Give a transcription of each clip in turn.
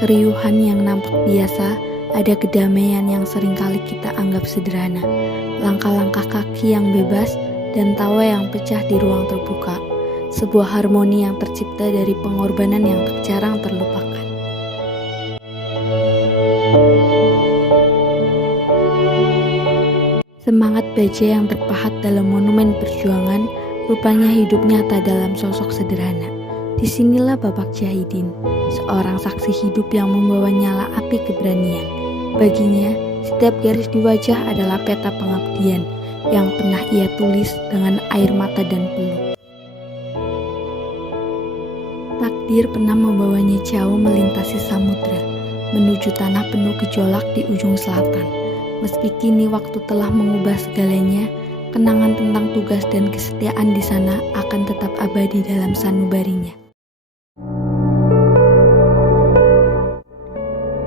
keriuhan yang nampak biasa, ada kedamaian yang seringkali kita anggap sederhana. Langkah-langkah kaki yang bebas dan tawa yang pecah di ruang terbuka. Sebuah harmoni yang tercipta dari pengorbanan yang jarang terlupakan. Semangat baja yang terpahat dalam monumen perjuangan, rupanya hidup nyata dalam sosok sederhana. Disinilah Bapak Jahidin, seorang saksi hidup yang membawa nyala api keberanian. Baginya, setiap garis di wajah adalah peta pengabdian yang pernah ia tulis dengan air mata dan peluh. Takdir pernah membawanya jauh melintasi samudra, menuju tanah penuh gejolak di ujung selatan. Meski kini waktu telah mengubah segalanya, kenangan tentang tugas dan kesetiaan di sana akan tetap abadi dalam sanubarinya.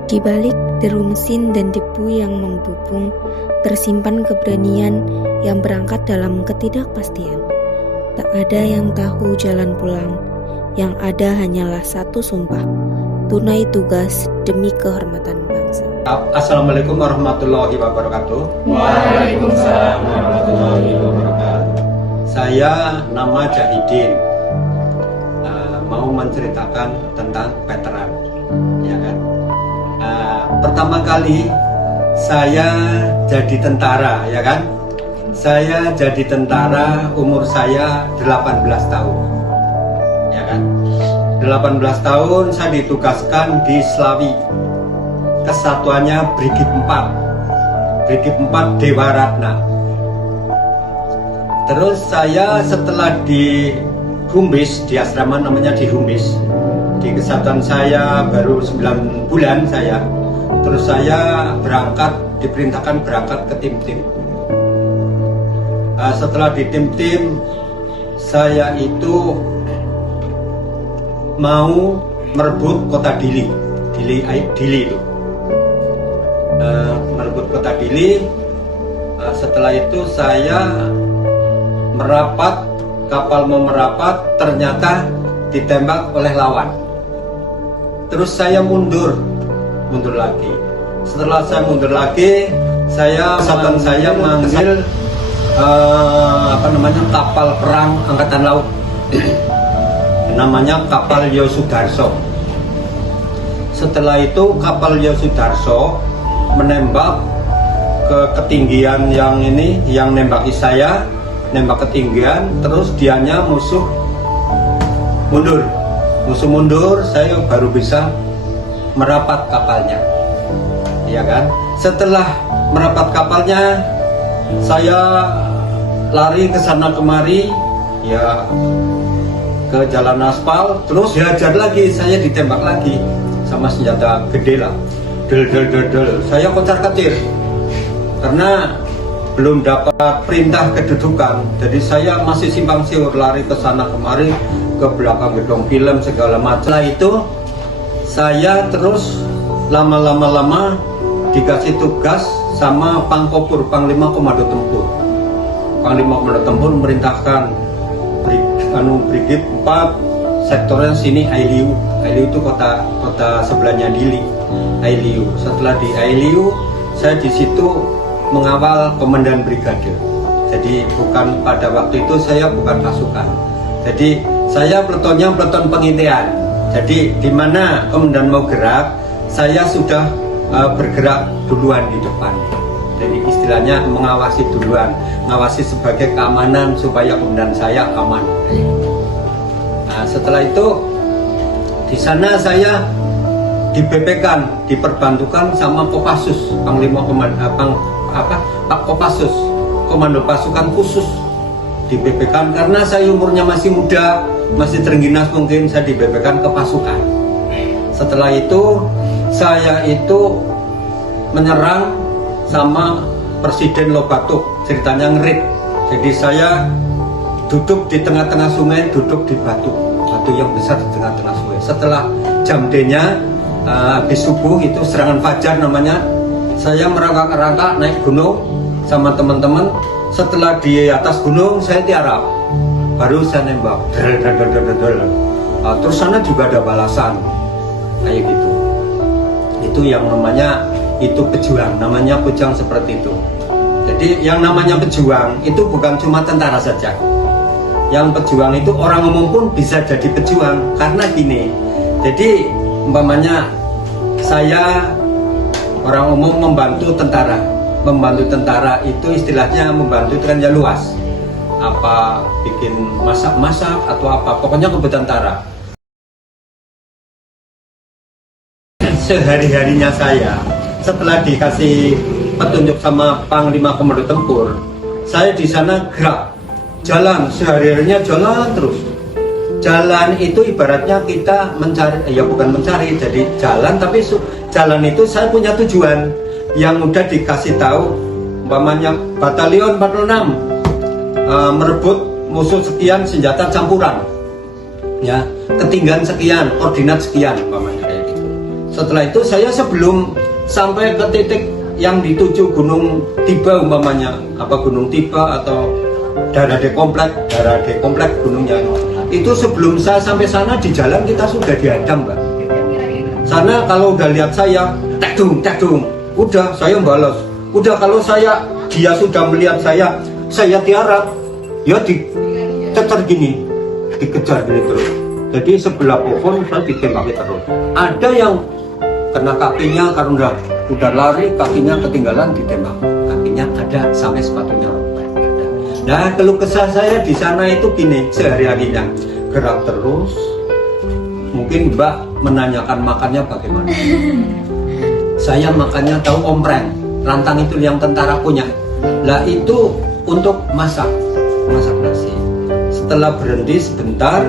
Di balik deru mesin dan debu yang membubung, tersimpan keberanian yang berangkat dalam ketidakpastian. Tak ada yang tahu jalan pulang, yang ada hanyalah satu sumpah, tunai tugas demi kehormatan bangsa. Assalamualaikum warahmatullahi wabarakatuh. Waalaikumsalam warahmatullahi wabarakatuh. Saya nama Jahidin, mau menceritakan tentang veteran, ya kan? Pertama kali saya jadi tentara, ya kan? Saya jadi tentara umur saya 18 tahun, ya kan? 18 tahun saya ditugaskan di Slawi. Kesatuannya Brigif 4 Dewa Ratna. Terus saya setelah di Humbis, di asrama namanya di Humbis, di kesatuan saya baru 9 bulan saya. Terus saya diperintahkan berangkat ke tim-tim. Setelah di tim-tim, saya itu mau merebut kota Dili itu. Merebut kota Dili. Setelah itu saya merapat, kapal mau merapat, ternyata ditembak oleh lawan. Terus saya mundur lagi. Setelah saya mundur lagi, kesatuan saya manggil kapal perang angkatan laut. Namanya kapal Yosudarso. Setelah itu kapal Yosudarso menembak ke ketinggian yang nembaki saya, nembak ketinggian, terus dianya musuh mundur, saya baru bisa merapat kapalnya, ya kan? Setelah merapat kapalnya, saya lari ke sana kemari, ya ke jalan aspal, terus dihajar lagi, saya ditembak lagi sama senjata gede lah. Del. Saya kocar-kacir karena belum dapat perintah kedudukan. Jadi saya masih simpang siur, lari ke sana kemari, ke belakang gedung film segala macam. Setelah itu saya terus lama dikasih tugas sama Pangkopur, Panglima Komando Tempur. Panglima Komando Tempur merintahkan Brigif 4 sektornya sini Ailiu itu kota sebelahnya Dili. Ailiu. Setelah di Ailiu, saya di situ mengawal komandan brigade. Jadi pada waktu itu saya bukan pasukan. Jadi saya peleton pengintaian. Jadi di mana komandan mau gerak, saya sudah bergerak duluan di depan. Jadi istilahnya mengawasi duluan, mengawasi sebagai keamanan supaya komandan saya aman. Nah, setelah itu di sana saya diperbantukan sama Kopassus, Panglima Pak Kopassus, Komando Pasukan Khusus di BPK karena saya umurnya masih muda, masih terengginas, mungkin saya di BPK ke pasukan. Setelah itu saya itu menyerang sama Presiden Lobatuk, ceritanya ngerit. Jadi saya duduk di tengah-tengah sungai, duduk di batu yang besar di tengah-tengah sungai. Setelah jam D-nya habis subuh itu serangan fajar namanya, saya merangkak-rangkak naik gunung sama teman-teman. Setelah di atas gunung saya tiarap, baru saya nembak. Terus sana juga ada balasan kayak gitu. itu yang namanya itu pejuang, namanya pujang seperti itu. Jadi yang namanya pejuang itu bukan cuma tentara saja. Yang pejuang itu orang umum pun bisa jadi pejuang karena gini. Jadi umpamanya saya orang umum membantu tentara. Membantu tentara itu istilahnya membantu itu kan ya luas. Apa bikin masak-masak atau apa, pokoknya ke tentara. Sehari-harinya saya setelah dikasih petunjuk sama Panglima Komando Tempur, saya di sana gerak, jalan, sehari-harinya jalan terus. Jalan itu ibaratnya kita mencari, ya bukan mencari, jadi jalan, tapi jalan itu saya punya tujuan yang udah dikasih tahu, umpamanya batalion 46 merebut musuh sekian senjata campuran, ya ketinggian sekian, koordinat sekian, umpamanya kayak gitu. Setelah itu saya sebelum sampai ke titik yang dituju Gunung Tiba umpamanya, apa Gunung Tiba atau daerah dekomplek gunungnya, itu sebelum saya sampai sana di jalan kita sudah dihadang, Mbak. Sana kalau udah lihat saya tekdung, udah saya balas. Udah kalau dia sudah melihat saya tiarap, ya dikejar gini, dikejar gini terus. Jadi sebelah pohon saya ditembaki terus. Ada yang kena kakinya karena udah lari, kakinya ketinggalan ditembak. Kakinya ada sampai sepatunya robek. Nah, keluh kesah saya di sana itu gini, sehari-harinya gerak terus. Mungkin Mbak menanyakan makannya bagaimana. Saya makannya tahu ompreng, rantang itu yang tentara punya. Lah itu untuk masak nasi. Setelah berhenti sebentar,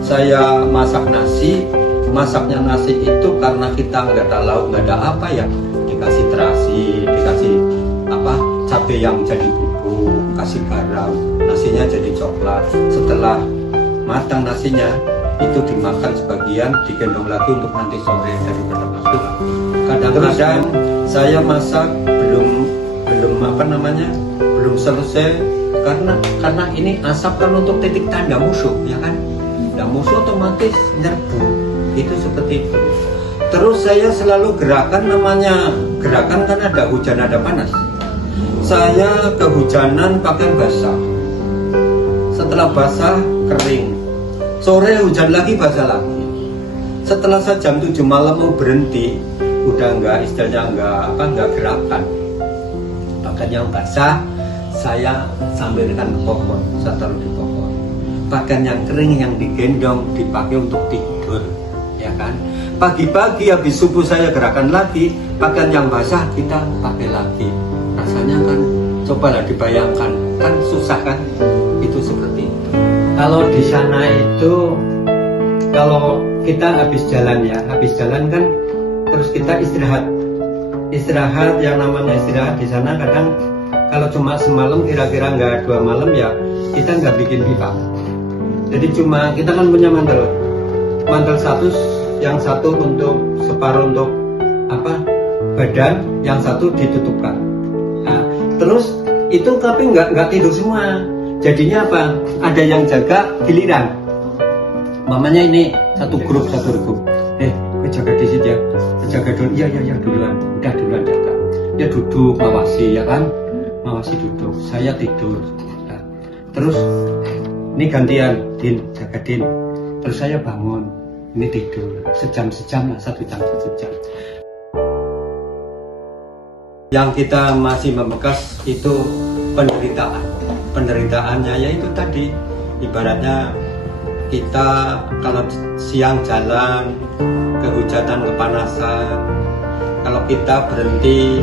saya masak nasi. Masaknya nasi itu karena kita nggak ada lauk, nggak ada apa ya, dikasih terasi, dikasih apa cabai yang jadi bubuk, kasih garam, nasinya jadi coklat. Setelah matang nasinya, itu dimakan sebagian, digendong lagi untuk nanti sore dari masuk. Kadang-kadang saya masak belum selesai karena ini asap kan untuk titik tanda musuh, ya kan? Dan musuh otomatis nyerbu, itu seperti itu. Terus saya selalu gerakan kan ada hujan ada panas. Saya kehujanan pakaian basah. Setelah basah kering. Sore hujan lagi basah lagi. Setelah saya jam 7 malam mau berhenti, udah nggak gerakan. Pakaian yang basah saya sambilkan ke pohon, saya taruh di pohon. Pakaian yang kering yang digendong dipakai untuk tidur, ya kan? Pagi-pagi habis subuh saya gerakan lagi, pakaian yang basah kita pakai lagi. Rasanya kan, cobalah dibayangkan, kan susah kan? Itu seperti itu. Kalau di sana itu, kalau kita habis jalan kan, terus kita istirahat yang namanya istirahat di sana kadang kalau cuma semalam kira-kira nggak 2 malam ya kita nggak bikin pipa. Jadi cuma kita kan punya mantel satu, yang satu untuk separuh untuk badan, yang satu ditutupkan. Nah, terus itu tapi nggak tidur semua. Jadinya apa? Ada yang jaga giliran. Mamanya ini satu grup. Jaga di situ ya, jaga dulu. Iya duluan, udah duluan jaga. Ya duduk mawasi ya kan, mawasi duduk. Saya tidur. Nah, terus ini gantian, Din jaga Din. Terus saya bangun, ini tidur sejam lah, 1 jam. Yang kita masih membekas itu penderitaannya yaitu tadi ibaratnya kita kalau siang jalan kehujanan kepanasan, kalau kita berhenti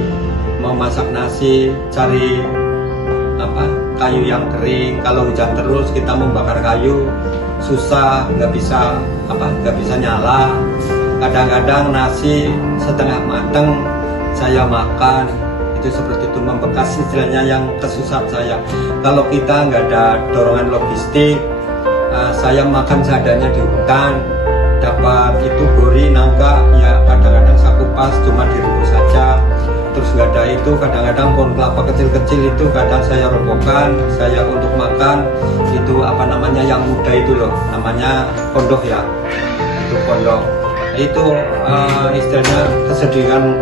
mau masak nasi cari kayu yang kering, kalau hujan terus kita membakar kayu susah, nggak bisa nyala. Kadang-kadang nasi setengah mateng saya makan, itu seperti itu membekas istilahnya yang kesusahan saya. Kalau kita nggak ada dorongan logistik, saya makan seadanya di hutan, dapat itu gori, nangka, ya kadang-kadang saya kupas cuma direbus saja. Terus nggak ada itu, kadang-kadang pohon kelapa kecil-kecil itu kadang saya robohkan, saya untuk makan itu yang muda itu loh, namanya pondok ya, itu pondok. Itu istilahnya kesedihan,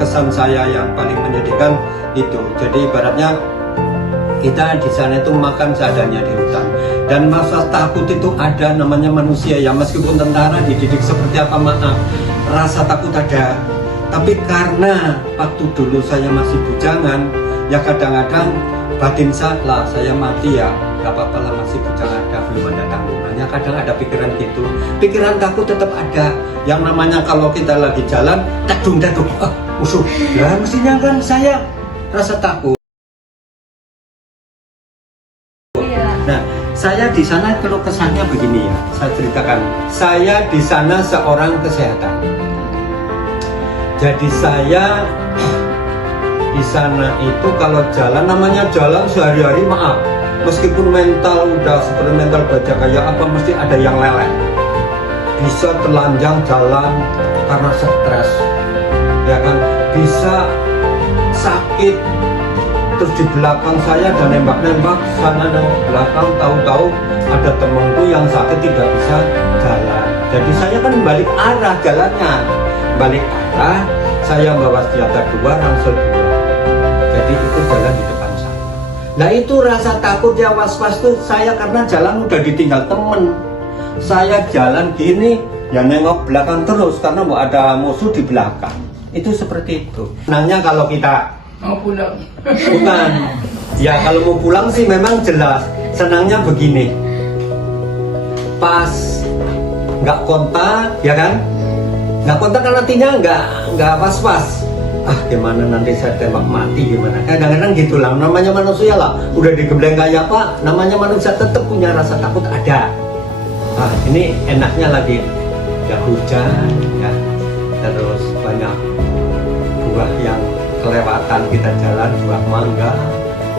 kesan saya yang paling menyedihkan itu. Jadi ibaratnya kita di sana itu makan seadanya di hutan, dan rasa takut itu ada, namanya manusia ya, meskipun tentara dididik seperti apa, maaf, rasa takut ada. Tapi karena waktu dulu saya masih bujangan, ya kadang-kadang batin saya mati ya gak apa-apa lah, masih bujangan, ada belum ada tanggungannya. Kadang ada pikiran gitu, pikiran takut tetap ada. Yang namanya kalau kita lagi jalan tadung musuh, ya mestinya kan saya rasa takut. Nah, saya di sana kalau kesannya begini ya, saya ceritakan. Saya di sana seorang kesehatan. Jadi saya di sana itu kalau jalan, namanya jalan sehari-hari, maaf, meskipun mental udah seperti mental baja kayak apa, mesti ada yang leleh. Bisa telanjang jalan karena stres, ya kan? Bisa sakit, terus di belakang saya ada nembak-nembak sana dan belakang, tahu-tahu ada temanku yang sakit tidak bisa jalan. Jadi saya kan balik arah jalannya, balik arah, saya bawa senjata 2, ransel 2. Jadi itu jalan di depan saya. Nah itu rasa takut ya, was-was tuh saya karena jalan udah ditinggal temen. Saya jalan gini ya nengok belakang terus karena mau ada musuh di belakang. Itu seperti itu. Senangnya kalau kita Mau pulang. bukan, ya kalau mau pulang sih memang jelas. Senangnya begini, pas nggak kontak ya kan, nggak kontak kan artinya nggak was-was. Gimana nanti saya tembak mati gimana? Kadang-kadang gitulah, namanya manusia lah. Udah digembleng kayak apa, namanya manusia tetap punya rasa takut ada. Ini enaknya lagi ya hujan ya, terus banyak buah yang kelewatan kita jalan, buah mangga.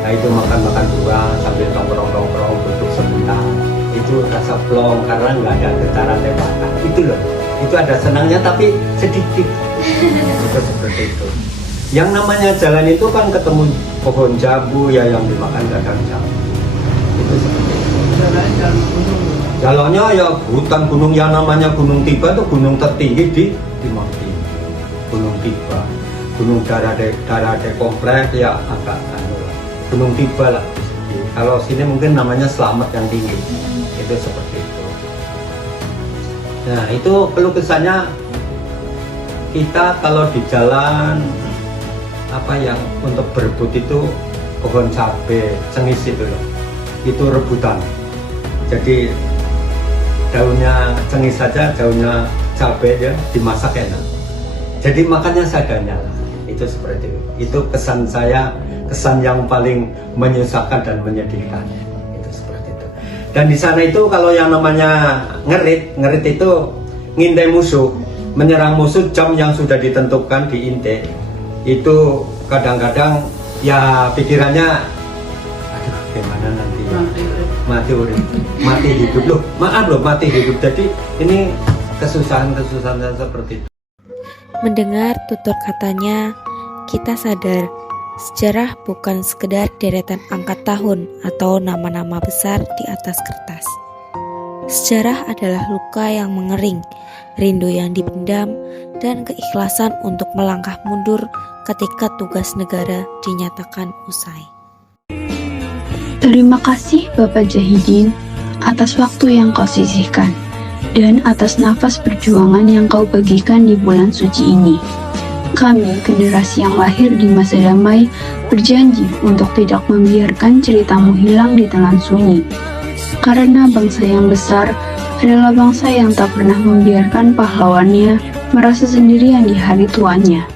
Nah itu makan buah sambil nongkrong duduk sebentar. Itu rasa plong karena nggak ada getaran tembakan. Itu loh, itu ada senangnya tapi sedikit. Itu seperti itu. Yang namanya jalan itu kan ketemu pohon jambu ya yang dimakan gadang jambu. Itu seperti itu. Jalannya ya hutan gunung, yang namanya Gunung Tiba itu gunung tertinggi di Timur Timur. Gunung Tiba, gunung darah komplek ya agak Gunung Tiba lah. Kalau sini mungkin namanya Selamat yang tinggi. Itu seperti itu. Nah itu keluh kesahnya kita kalau di jalan apa yang untuk berebut itu pohon cabai, cengis itu loh, itu rebutan. Jadi daunnya cengis saja, daunnya cabai ya dimasak enak. Jadi makannya seadanya lah. Itu seperti itu. Itu kesan saya, kesan yang paling menyusahkan dan menyedihkan. Itu seperti itu. Dan di sana itu kalau yang namanya ngerit itu ngintai musuh, menyerang musuh jam yang sudah ditentukan di intai. Itu kadang-kadang ya pikirannya aduh gimana nanti ya, mati hidup loh, maaf loh, mati hidup. Jadi ini kesusahan seperti itu. Mendengar tutur katanya, kita sadar sejarah bukan sekedar deretan angka tahun atau nama-nama besar di atas kertas. Sejarah adalah luka yang mengering, rindu yang dipendam, dan keikhlasan untuk melangkah mundur ketika tugas negara dinyatakan usai. Terima kasih Bapak Jahidin atas waktu yang kau sisihkan dan atas nafas perjuangan yang kau bagikan di bulan suci ini. Kami, generasi yang lahir di masa damai, berjanji untuk tidak membiarkan ceritamu hilang di telan sunyi. Karena bangsa yang besar adalah bangsa yang tak pernah membiarkan pahlawannya merasa sendirian di hari tuanya.